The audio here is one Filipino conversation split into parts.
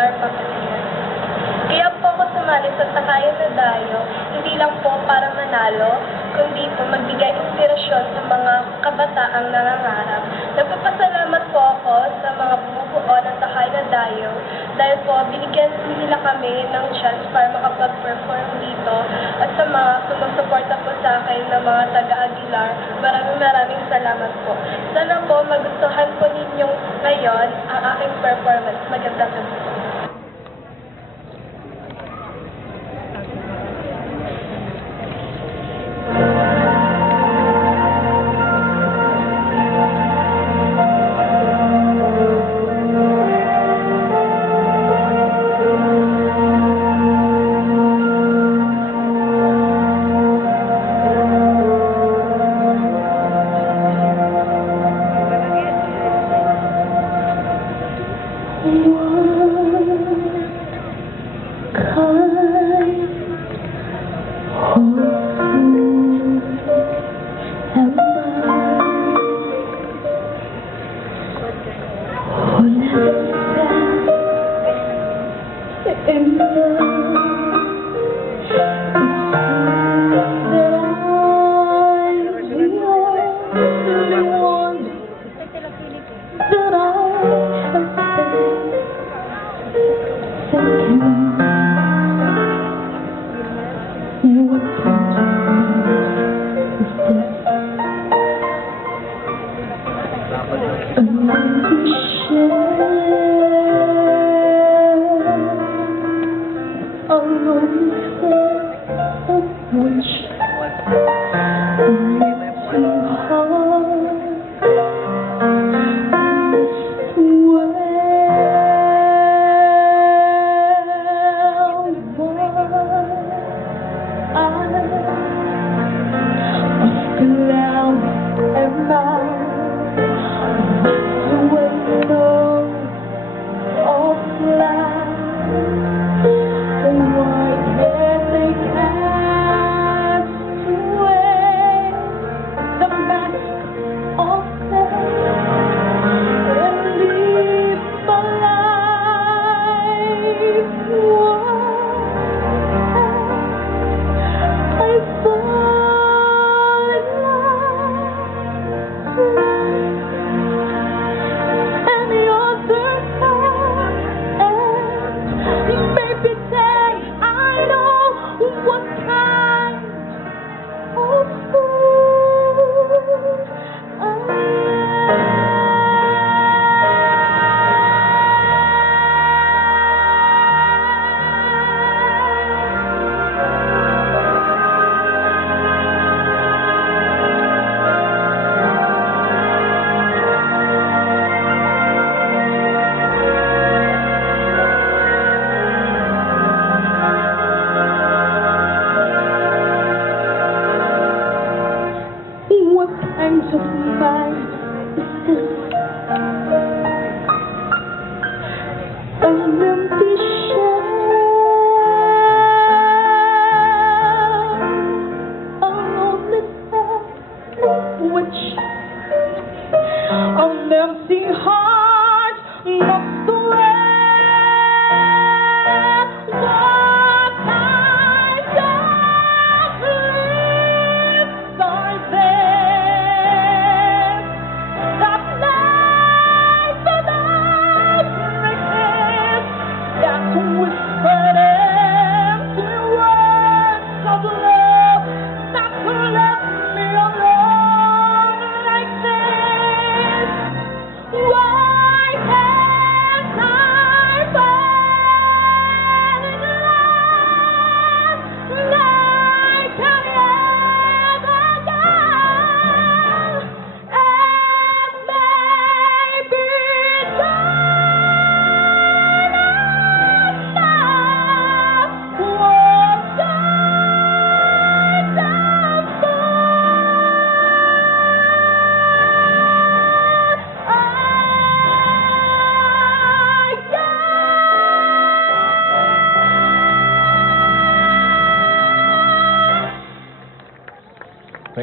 Aguilar, Pangasinan. Kaya po ako sumali sa Sakayan na Dayo, hindi lang po para manalo, kundi po magbigay inspirasyon sa mga kabataang nangangarap. Nagpapasalamat po ako sa mga bumubuo ng Sakayan na Dayo dahil po binigyan nila kami ng chance para makapag-perform dito at sa mga sumusuporta po sa akin ng mga taga-Aguilar, maraming salamat po. Sana po magustuhan po ninyong ngayon ang aking performance. Magandang gabi po.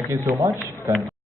Thank you so much.